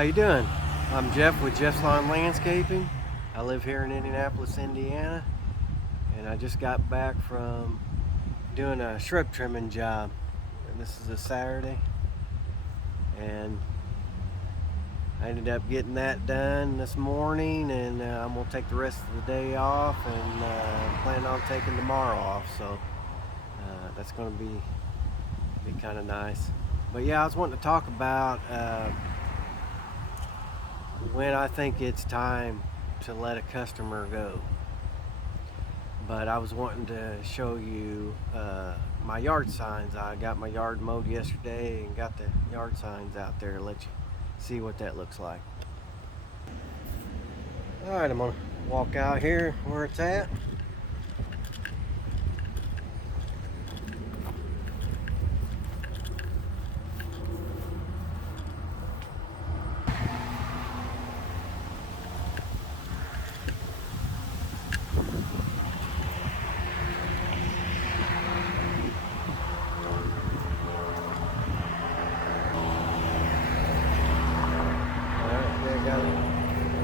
How you doing? I'm Jeff with Jeff's Lawn Landscaping. I live here in Indianapolis, Indiana, and I just got back from doing a shrub trimming job. And this is a Saturday, and I ended up getting that done this morning, and I'm gonna take the rest of the day off, and plan on taking tomorrow off. So that's gonna be kind of nice. But yeah, I was wanting to talk about when I think it's time to let a customer go. But I was wanting to show you my yard signs. I got my yard mowed yesterday and got the yard signs out there to let you see what that looks like. Alright, I'm gonna walk out here where it's at.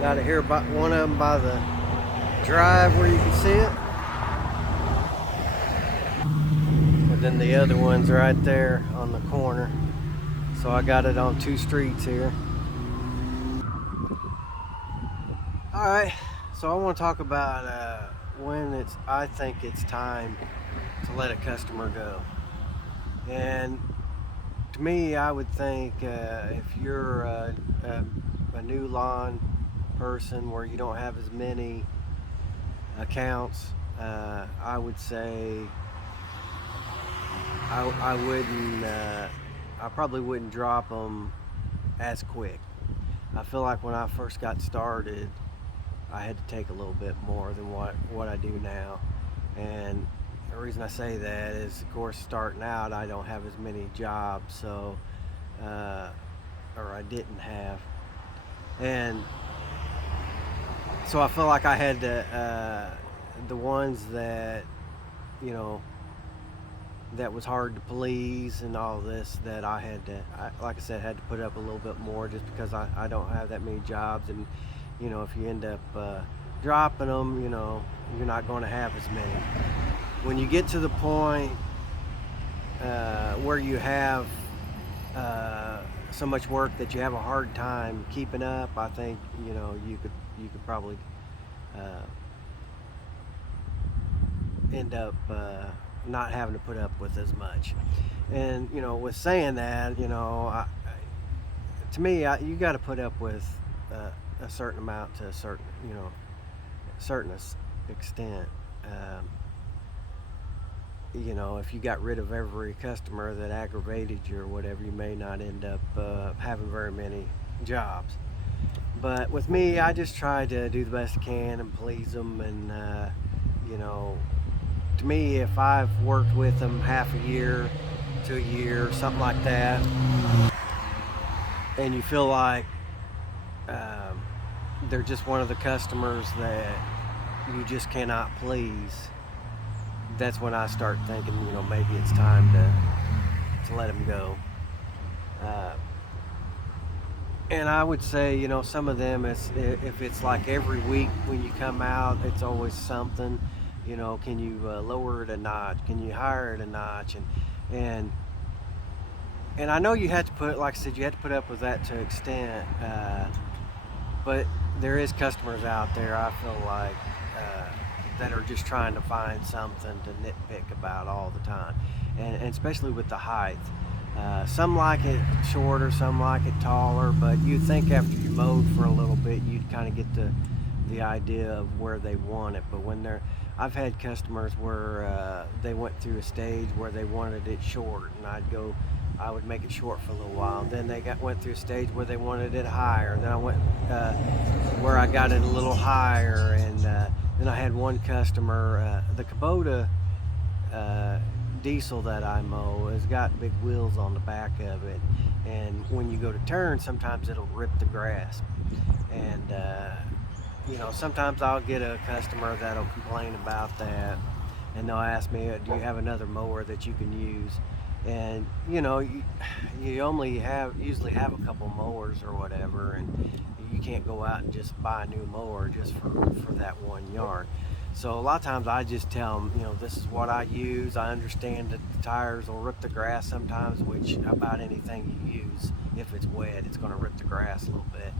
Got it here, by one of them by the drive where you can see it. And then the other one's right there on the corner. So I got it on two streets here. Alright, so I want to talk about when I think it's time to let a customer go. And to me, I would think if you're a new lawn person where you don't have as many accounts, I would say I probably wouldn't drop them as quick. I feel like when I first got started, I had to take a little bit more than what I do now. And the reason I say that is, of course, starting out, I don't have as many jobs, so or I didn't have, and so I feel like I had to the ones that, you know, that was hard to please and all this, that I had to, like I said, had to put up a little bit more just because I don't have that many jobs. And you know, if you end up dropping them, you know, you're not going to have as many. When you get to the point where you have so much work that you have a hard time keeping up, I think, you know, you could probably end up not having to put up with as much. And you know, with saying that, you know, to me, you got to put up with a certain amount to a certain, you know, certain extent. You know, if you got rid of every customer that aggravated you or whatever, you may not end up having very many jobs. But with me, I just try to do the best I can and please them. And you know, to me, if I've worked with them half a year to a year, something like that, and you feel like they're just one of the customers that you just cannot please, that's when I start thinking, you know, maybe it's time to let them go. And I would say, you know, some of them, if it's like every week when you come out, it's always something. You know, can you lower it a notch? Can you higher it a notch? And I know you had to put, like I said, you had to put up with that to an extent. But there is customers out there, I feel like, that are just trying to find something to nitpick about all the time, and especially with the height. Some like it shorter, some like it taller, but you'd think after you mowed for a little bit, you'd kind of get the idea of where they want it. But when I've had customers where they went through a stage where they wanted it short, and I would make it short for a little while. Then they went through a stage where they wanted it higher. Then I went where I got it a little higher, and then I had one customer, the Kubota diesel that I mow has got big wheels on the back of it, and when you go to turn, sometimes it'll rip the grass. And you know, sometimes I'll get a customer that'll complain about that, and they'll ask me, do you have another mower that you can use? And you only usually have a couple mowers or whatever, and you can't go out and just buy a new mower just for that one yard. So a lot of times I just tell them, this is what I use. I understand that the tires will rip the grass sometimes, which about anything you use, if it's wet, it's going to rip the grass a little bit.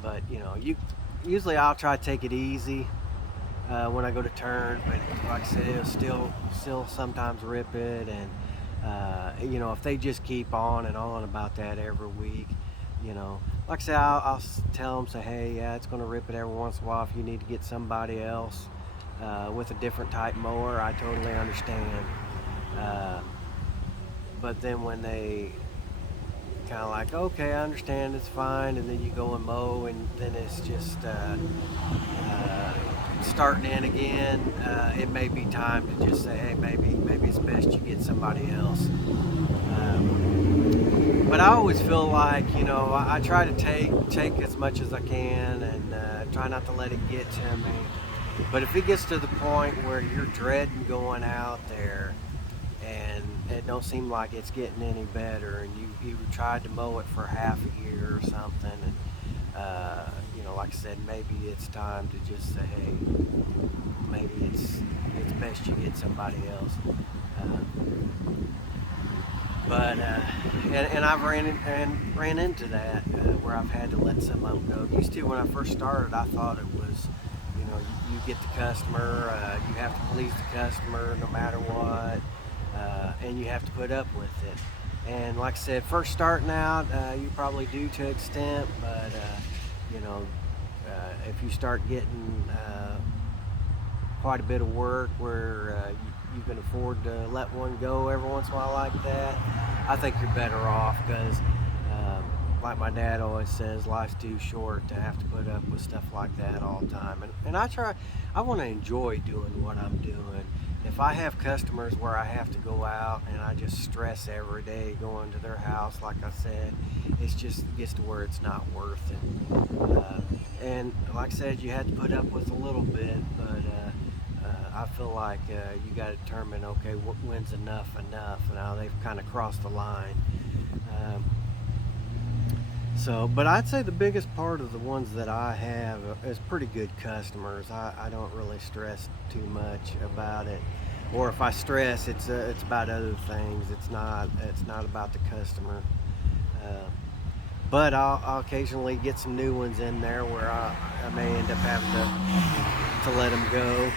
But you usually I'll try to take it easy when I go to turn. But like I said, it'll still sometimes rip it, and if they just keep on and on about that every week, like I said, I'll tell them, say, hey, yeah, it's going to rip it every once in a while. If you need to get somebody else with a different type mower, I totally understand. But then when they kind of like, okay, I understand, it's fine, and then you go and mow, and then it's just starting in again, it may be time to just say, hey, maybe it's best you get somebody else. But I always feel like, I try to take as much as I can, and try not to let it get to me. But if it gets to the point where you're dreading going out there and it don't seem like it's getting any better, and you tried to mow it for half a year or something, and like I said, maybe it's time to just say, hey, maybe it's best you get somebody else. And I've ran into that where I've had to let some of them go. Used to, when I first started, I thought it was, you get the customer, you have to please the customer no matter what, and you have to put up with it. And like I said, first starting out, you probably do to an extent, but if you start getting quite a bit of work where you can afford to let one go every once in a while like that, I think you're better off, because like my dad always says, life's too short to have to put up with stuff like that all the time. And I want to enjoy doing what I'm doing. If I have customers where I have to go out and I just stress every day going to their house, like I said, it gets to where it's not worth it. And like I said, you had to put up with a little bit, but I feel like you got to determine, okay, when's enough. Now they've kind of crossed the line. But I'd say the biggest part of the ones that I have is pretty good customers. I don't really stress too much about it, or if I stress, it's about other things. It's not about the customer. But I'll occasionally get some new ones in there where I may end up having to let them go.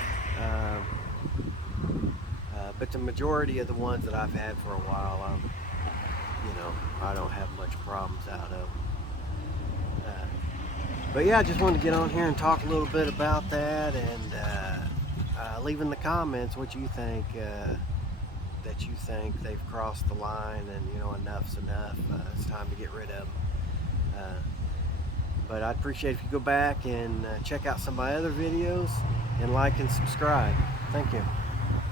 But the majority of the ones that I've had for a while, I don't have much problems out of. But yeah, I just wanted to get on here and talk a little bit about that, and leave in the comments what you think, that you think they've crossed the line, and enough's enough. It's time to get rid of them. But I'd appreciate if you go back and check out some of my other videos, and like and subscribe. Thank you.